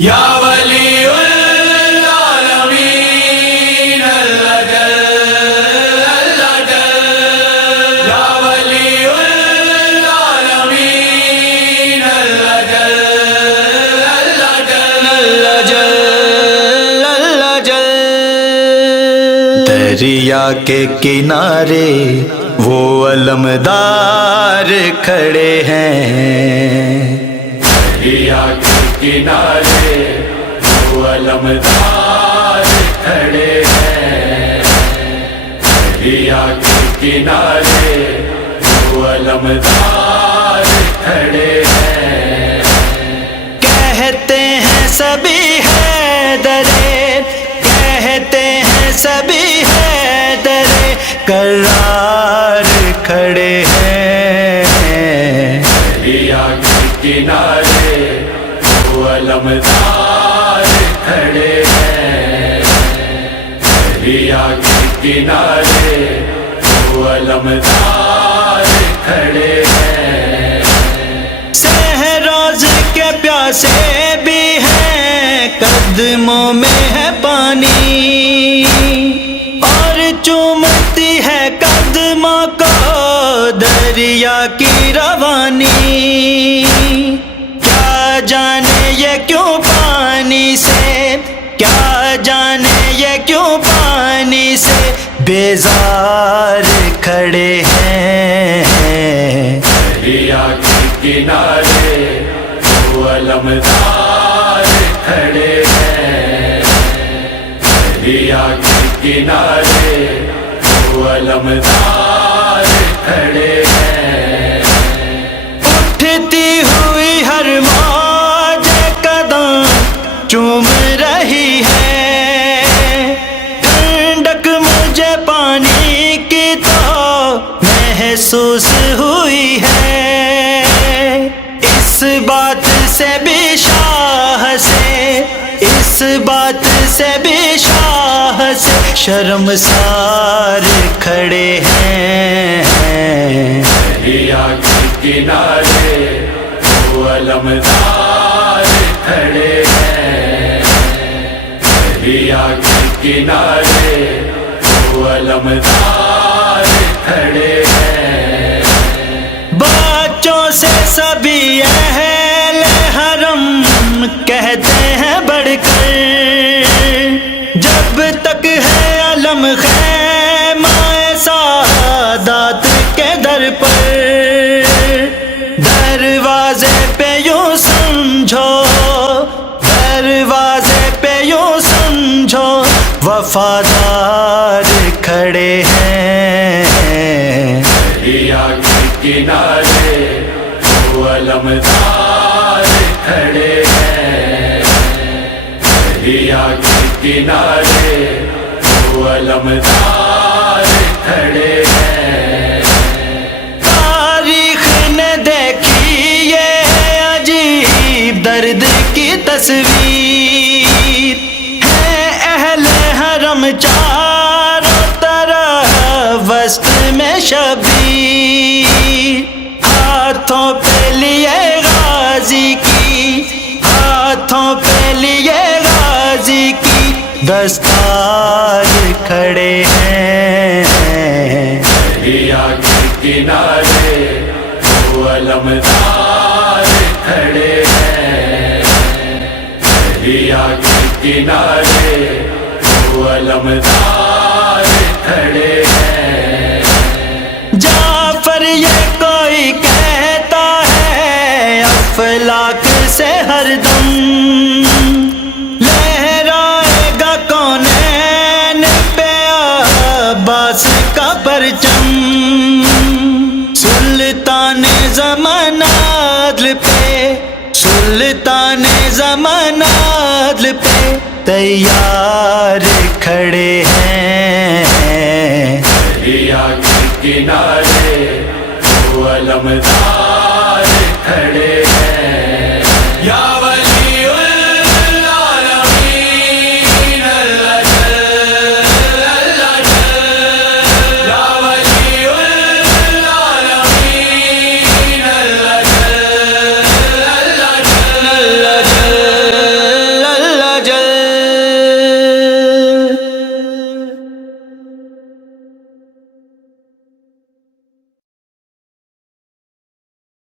یا ولی العالمین اللہ جل اللہ جل، یا ولی العالمین اللہ جل اللہ جل اللہ جل اللہ جل۔ دریا کے کنارے وہ علمدار کھڑے ہیں، دریا کے کنارے وہ علمدار کھڑے ہیں، دریا کے کنارے وہ علمدار کھڑے ہیں۔ کہتے ہیں سبھی حیدرے، کہتے ہیں سبھی حیدرے، کرار کھڑے ہیں۔ دریا کے کنارے وہ علمدار کھڑے ہیں، دریا کے کنارے وہ علمدار کھڑے ہیں۔ صحراز کے پیاسے بھی ہیں، قدموں میں ہے پانی، اور چومتی ہے قدموں کو دریا کی روانی۔ کیا جانے یہ کیوں پانی سے، کیا جانے یہ کیوں پانی سے بیزار کھڑے ہیں۔ دریا کے کنارے وہ علمدار کھڑے ہیں، دریا کے کنارے وہ علمدار کھڑے ہیں۔ اٹھتی ہوئی ہر موج قدم چوم رہی ہے، ٹھنڈک مجھے پانی کی تو محسوس ہوئی ہے۔ اس بات سے بھی شاہ سے، اس بات سے بھی شاہ سے شرمسار کھڑے ہیں۔ دریا کے کنارے وہ علمدار کھڑے ہیں، دریا کے کنارے وہ علمدار کھڑے ہیں۔ بچوں سے سبھی اہل حرم کہتے ہیں بڑھ کر، جب تک ہے علم خیمہ سعادت کے در پر، دروازے پہ یوں سمجھو، دروازے پہ یوں سمجھو وفادار کھڑے ہیں۔ دریا کے کنارے وہ علمدار کھڑے ہیں، دریا کے کنارے وہ علمدار کھڑے ہیں۔ تاریخ نے دیکھی یہ عجیب درد کی تصویر، ہے اہل حرم چاروں طرف وسط میں شبیر، ہاتھوں پہ لیے غازی کی، ہاتھوں پہ لیے غازی کی دستار کھڑے ہیں۔ دریا کے کنارے وہ علمدار کھڑے ہیں، دریا کے کنارے وہ علمدار کھڑے ہیں۔ جعفر یہ کوئی کہتا ہے افلاک سے ہر دم، لہرائے گا کونین پہ عباس کا پرچم، سلطان زمان عدل پہ، سلطان زمان عدل پہ تیار کھڑے ہیں۔ دریا کے کنارے وہ علمدار